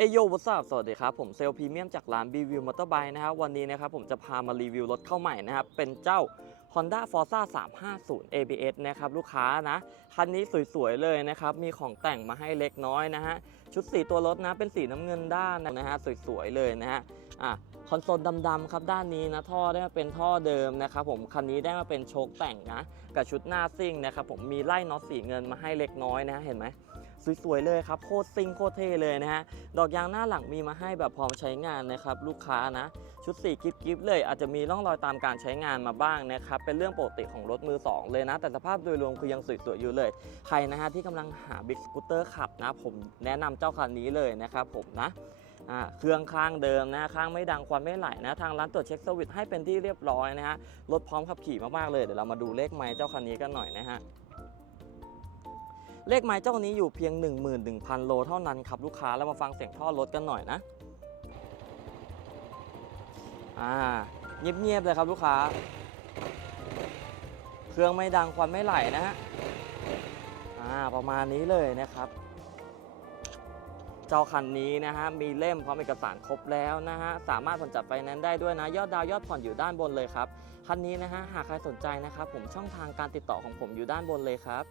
เอโยวัสสวัสดีครับ ผมเซลล์พรีเมียมจากร้าน b v i e w Motorbike นะครับ วันนี้นะครับผมจะพามารีวิวรถเข้าใหม่นะครับ เป็นเจ้า Honda Forza 350 ABS นะครับลูกค้านะ คันนี้สวยๆเลยนะครับ มีของแต่งมาให้เล็กน้อยนะฮะ ชุดสีตัวรถนะ เป็นสีน้ำเงินด้านนะฮะ สวยๆเลยนะฮะ อะคอนโซลดำๆครับด้านนี้นะท่อได้มาเป็นท่อเดิมนะครับผมคันนี้ได้มาเป็นโชคแต่งนะ กับชุดหน้าซิ่งนะครับผมมีไล่น็อตสีเงินมาให้เล็กน้อยนะฮะเห็นไหม สวยๆเลยครับโคตรซิ่งโคตรเท่เลยนะฮะดอกยางหน้าหลังมีมาให้แบบพร้อมใช้งานนะครับลูกค้านะชุดสีกิฟๆเลยอาจจะมีร่องรอยตามการใช้งานมาบ้างนะครับเป็นเรื่องปกติของรถมือสองเลยนะ แต่สภาพโดยรวมคือยังสวยๆอยู่เลย ใครนะฮะที่กำลังหาบิ๊กสกูตเตอร์ขับนะผมแนะนำเจ้าคันนี้เลยนะครับผมนะเครื่องข้างเดิมนะข้างไม่ดังควันไม่ไหลนะทางร้านตรวจเช็คสวิตให้เป็นที่เรียบร้อยนะฮะรถพร้อมขับขี่มากๆเลยเดี๋ยวเรามาดูเลขไม้เจ้าคันนี้กันหน่อยนะฮะ เลขไม้เจ้านนี้อยู่เพียง 11,000 โลเท่านั้นครับลูกค้าแล้วมาฟังเสียงท่อรถกันหน่อยนะอ่าเงียบๆเลยครับลูกค้า เครื่องไม่ดังควันไม่ไหลนะฮะอ่าประมาณนี้เลยนะครับ เจ้าคันนี้นะฮะมีเล่มพร้อมเอกสารครบแล้วนะฮะสามารถผ่อนจัดไฟแนนซ์ได้ด้วยนะ ยอดดาวยอดผ่อนอยู่ด้านบนเลยครับคันนี้นะฮะหากใครสนใจนะครับ ผมช่องทางการติดต่อของผมอยู่ด้านบนเลยครับ